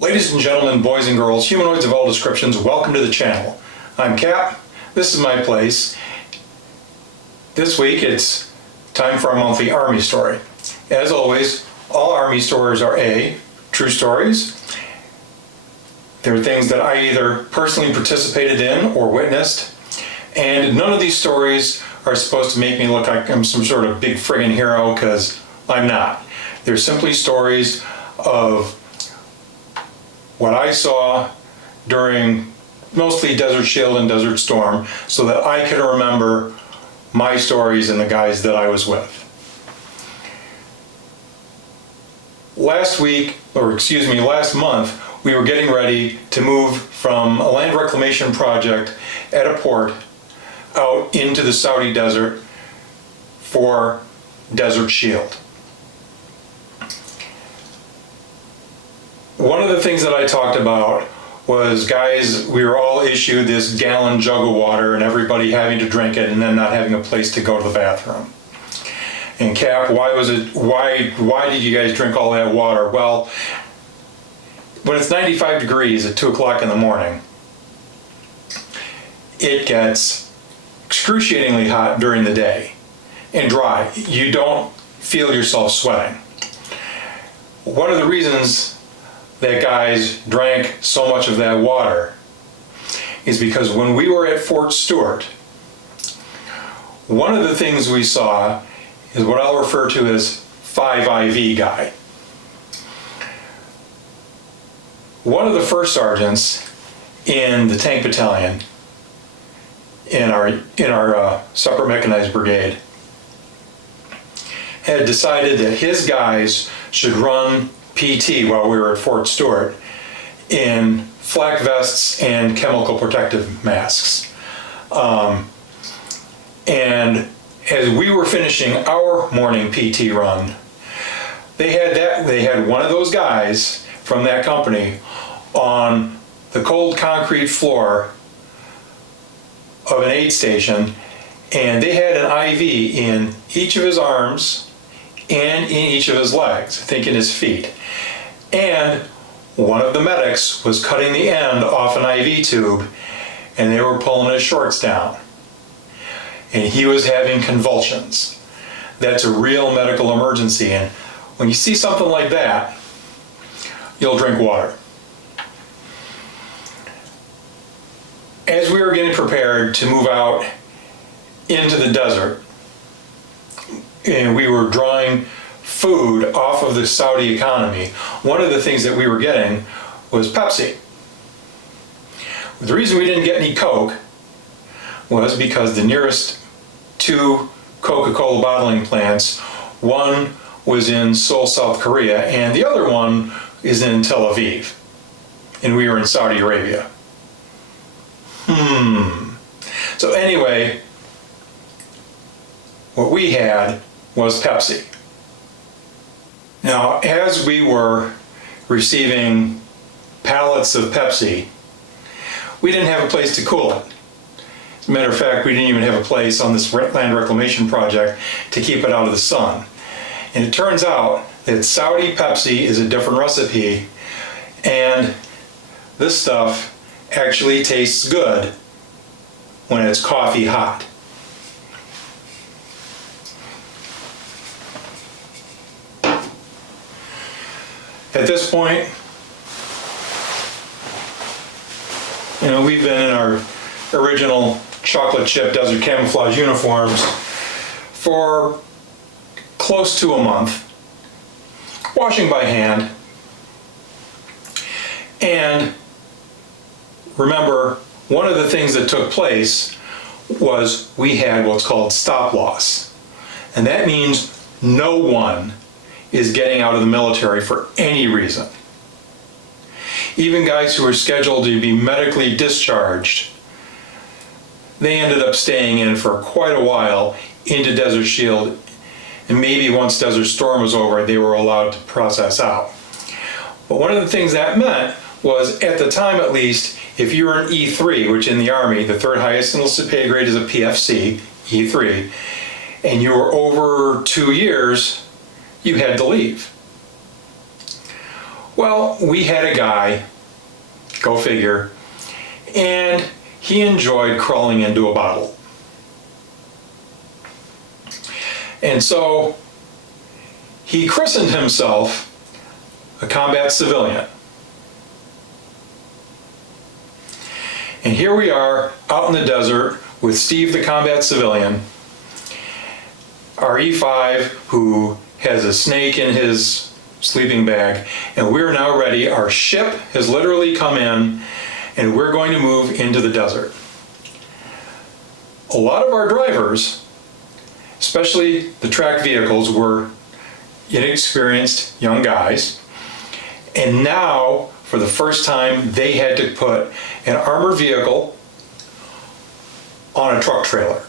Ladies and gentlemen, boys and girls, humanoids of all descriptions, welcome to the channel. I'm Cap. This is my place. This week it's time for our monthly Army story. As always, all Army stories are true stories. They're things that I either personally participated in or witnessed, and none of these stories are supposed to make me look like I'm some sort of big friggin' hero, because I'm not. They're simply stories of what I saw during mostly Desert Shield and Desert Storm, so that I can remember my stories and the guys that I was with. Last month, we were getting ready to move from a land reclamation project at a port out into the Saudi desert for Desert Shield. One of the things that I talked about was, guys, we were all issued this gallon jug of water and everybody having to drink it and then not having a place to go to the bathroom. And Cap, why did you guys drink all that water? Well, when it's 95 degrees at 2 o'clock in the morning, it gets excruciatingly hot during the day and dry. You don't feel yourself sweating. One of the reasons that guys drank so much of that water is because when we were at Fort Stewart, one of the things we saw is what I'll refer to as 5IV guy. One of the first sergeants in the tank battalion in our separate mechanized brigade had decided that his guys should run PT while we were at Fort Stewart in flak vests and chemical protective masks. And as we were finishing our morning PT run, they had one of those guys from that company on the cold concrete floor of an aid station, and they had an IV in each of his arms and in each of his legs, I think in his feet. And one of the medics was cutting the end off an IV tube, and they were pulling his shorts down. And he was having convulsions. That's a real medical emergency, and when you see something like that, you'll drink water. As we were getting prepared to move out into the desert, and we were drawing food off of the Saudi economy, one of the things that we were getting was Pepsi. The reason we didn't get any Coke was because the nearest two Coca-Cola bottling plants, one was in Seoul, South Korea, and the other one is in Tel Aviv, and we were in Saudi Arabia. So anyway, what we had was Pepsi. Now, as we were receiving pallets of Pepsi, we didn't have a place to cool it. As a matter of fact, we didn't even have a place on this land reclamation project to keep it out of the sun. And it turns out that Saudi Pepsi is a different recipe, and this stuff actually tastes good when it's coffee hot. At this point, we've been in our original chocolate chip desert camouflage uniforms for close to a month, washing by hand. And remember, one of the things that took place was we had what's called stop loss. And that means no one is getting out of the military for any reason. Even guys who were scheduled to be medically discharged, they ended up staying in for quite a while into Desert Shield, and maybe once Desert Storm was over, they were allowed to process out. But one of the things that meant was, at the time at least, if you were an E3, which in the Army, the third highest enlisted pay grade is a PFC, E3, and you were over 2 years, you had to leave. Well, we had a guy, go figure, and he enjoyed crawling into a bottle. And so he christened himself a combat civilian. And here we are out in the desert with Steve the combat civilian, our E5 who has a snake in his sleeping bag, and we're now ready. Our ship has literally come in and we're going to move into the desert. A lot of our drivers, especially the tracked vehicles, were inexperienced young guys, and now for the first time they had to put an armored vehicle on a truck trailer.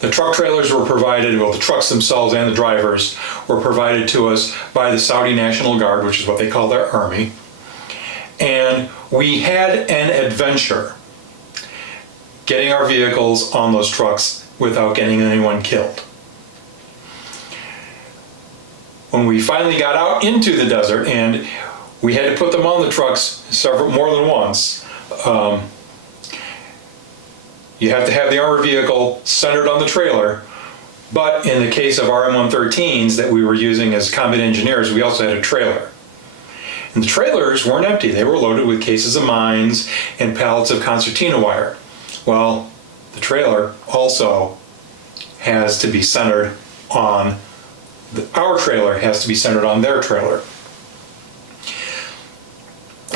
The truck trailers were provided, well, the trucks themselves and the drivers were provided to us by the Saudi National Guard, which is what they call their army. And we had an adventure getting our vehicles on those trucks without getting anyone killed. When we finally got out into the desert and we had to put them on the trucks more than once, you have to have the armored vehicle centered on the trailer, but in the case of our M113s that we were using as combat engineers, we also had a trailer. And the trailers weren't empty. They were loaded with cases of mines and pallets of concertina wire. Well, the trailer also has to be centered on, our trailer has to be centered on their trailer.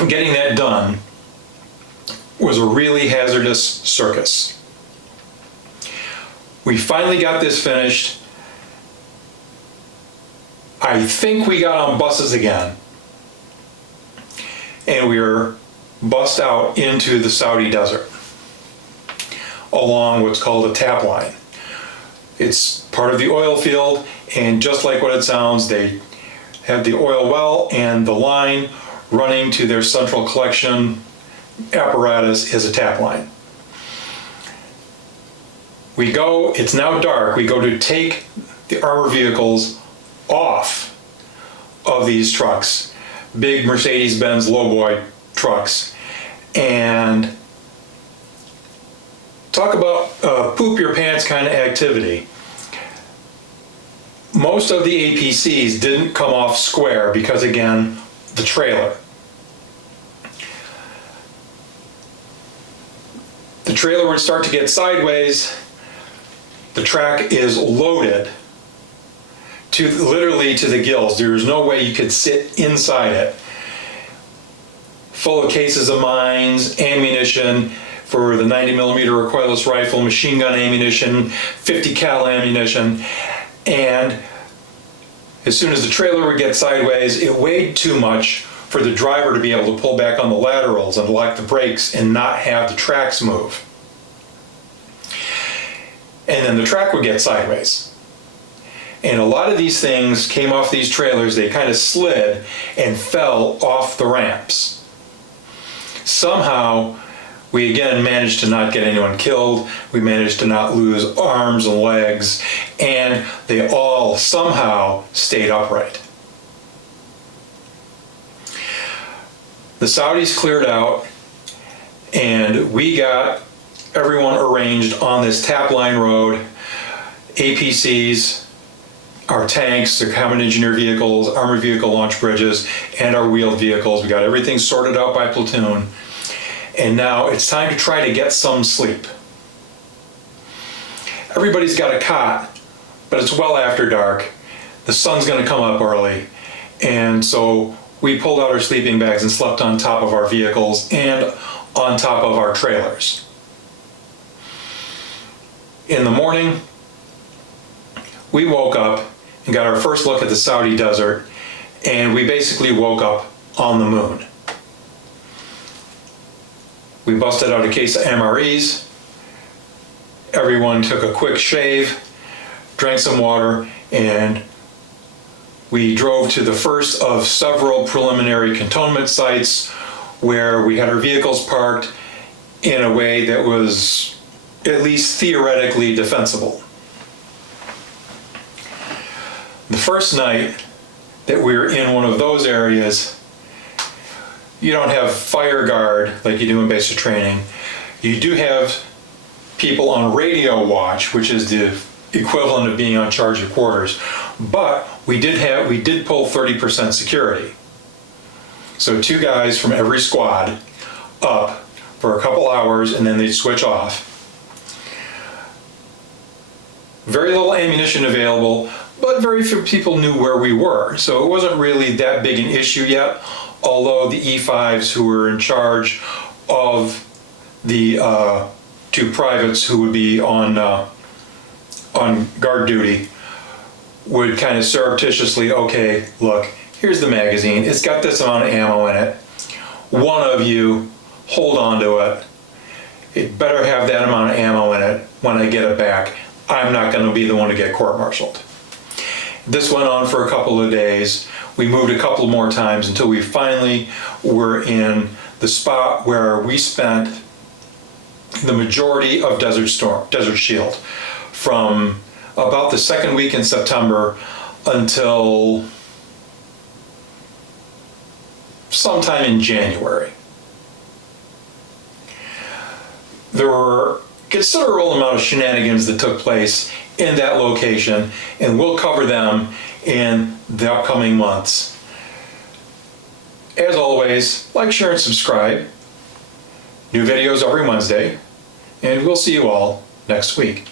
Getting that done was a really hazardous circus. We finally got this finished. I think we got on buses again, and we were bussed out into the Saudi desert along what's called a tap line. It's part of the oil field, and just like what it sounds, they have the oil well and the line running to their central collection apparatus is a tap line. We go, it's now dark, we go to take the armored vehicles off of these trucks, big Mercedes-Benz lowboy trucks, and talk about poop your pants kind of activity. Most of the APCs didn't come off square because, again, the trailer. The trailer would start to get sideways. The track is loaded to literally to the gills. There's no way you could sit inside it. Full of cases of mines, ammunition for the 90mm recoilless rifle, machine gun ammunition, 50 cal ammunition, and as soon as the trailer would get sideways, it weighed too much for the driver to be able to pull back on the laterals and lock the brakes and not have the tracks move. And then the track would get sideways. And a lot of these things came off these trailers, they kind of slid and fell off the ramps. Somehow, we again managed to not get anyone killed, we managed to not lose arms and legs, and they all somehow stayed upright. The Saudis cleared out, and we got everyone arranged on this tap line road, APCs, our tanks, the combat engineer vehicles, armored vehicle launch bridges, and our wheeled vehicles. We got everything sorted out by platoon. And now it's time to try to get some sleep. Everybody's got a cot, but it's well after dark. The sun's gonna come up early. And so we pulled out our sleeping bags and slept on top of our vehicles and on top of our trailers. In the morning, we woke up and got our first look at the Saudi desert, and we basically woke up on the moon. We busted out a case of MREs. Everyone took a quick shave, drank some water, and we drove to the first of several preliminary cantonment sites where we had our vehicles parked in a way that was at least theoretically defensible. The first night, that we're in one of those areas. You don't have fire guard like you do in basic training. You do have people on radio watch, which is the equivalent of being on charge of quarters, but we did pull 30% security. So 2 guys from every squad up for a couple hours, and then they'd switch off. Very little ammunition available, but very few people knew where we were. So it wasn't really that big an issue yet, although the E5s who were in charge of the 2 privates who would be on guard duty would kind of surreptitiously, okay, look, here's the magazine. It's got this amount of ammo in it. One of you hold on to it. It better have that amount of ammo in it when I get it back. I'm not going to be the one to get court-martialed. This went on for a couple of days. We moved a couple more times until we finally were in the spot where we spent the majority of Desert Shield, from about the 2nd week in September until sometime in January. There were a considerable amount of shenanigans that took place in that location, and we'll cover them in the upcoming months. As always, like, share, and subscribe. New videos every Wednesday, and we'll see you all next week.